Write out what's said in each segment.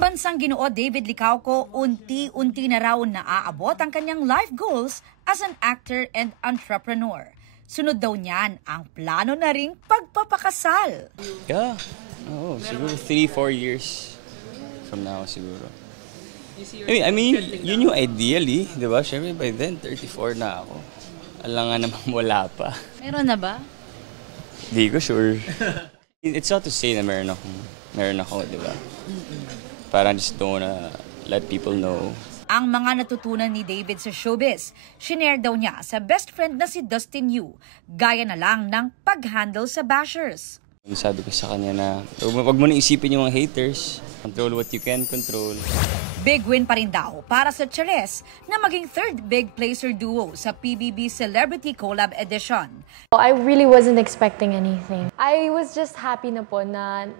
Pambansang Ginoo David Licauco, unti-unti na raw naaabot ang kanyang life goals as an actor and entrepreneur. Sunod daw niyan ang plano na ring pagpapakasal. Yeah, siguro 3-4 years from now siguro. I mean, yun yung ideally, di ba? Siyempre by then, 34 na ako. Alam nga naman wala pa. Meron na ba? Di ko sure. It's not to say na meron ako, di ba? Parang just don't wanna let people know. Ang mga natutunan ni David sa showbiz, shinare daw niya sa best friend na si Dustin Yu, gaya na lang ng pag-handle sa bashers. Sabi ko sa kanya na, wag mo na isipin yung mga haters. Control what you can control. Big win pa rin daw para sa Chares na maging third big placer duo sa PBB Celebrity Collab Edition. I really wasn't expecting anything. I was just happy na po na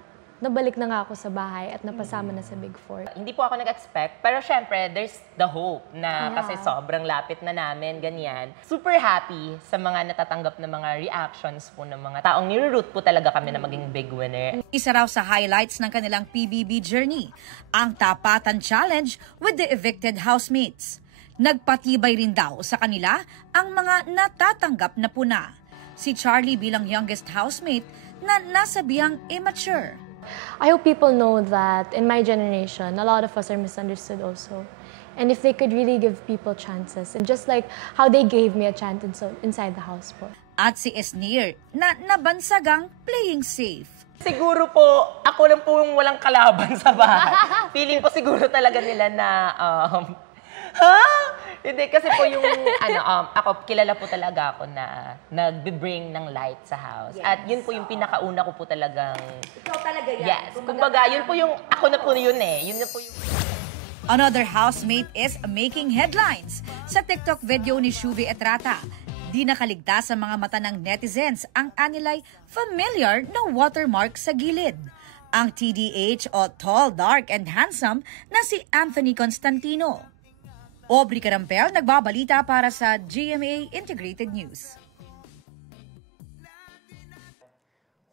nabalik na nga ako sa bahay at napasama na sa Big Four. Hindi po ako nag-expect, pero syempre, there's the hope na kasi sobrang lapit na namin, ganyan. Super happy sa mga natatanggap na mga reactions po ng mga taong niroot po talaga kami na maging big winner. Isa raw sa highlights ng kanilang PBB journey, ang Tapatan Challenge with the evicted housemates. Nagpatibay rin daw sa kanila ang mga natatanggap na puna. Si Charlie bilang youngest housemate na nasabihang immature. I hope people know that in my generation, a lot of us are misunderstood also. And if they could really give people chances, and just like how they gave me a chance inside the house po. At si Esnir na nabansagang playing safe. Siguro po, ako lang po yung walang kalaban sa bahay. Feeling ko siguro talaga nila na, Hindi, kasi po yung, ako, kilala po talaga ako na nagbe-bring ng light sa house. Yes. At yun po yung pinakauna ko po talagang... Ikaw talaga yan. Yes. Kumbaga, yun po yung, ako na po yun eh. Yun na po yung... Another housemate is making headlines. Sa TikTok video ni Shuvi Etrata, di nakaligtas sa mga mata ng netizens ang anilay familiar na watermark sa gilid. Ang TDH o Tall, Dark and Handsome na si Anthony Constantino. Aubrey Carampel, nagbabalita para sa GMA Integrated News.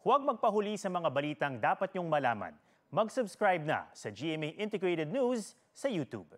Huwag magpahuli sa mga balitang dapat niyong malaman. Mag-subscribe na sa GMA Integrated News sa YouTube.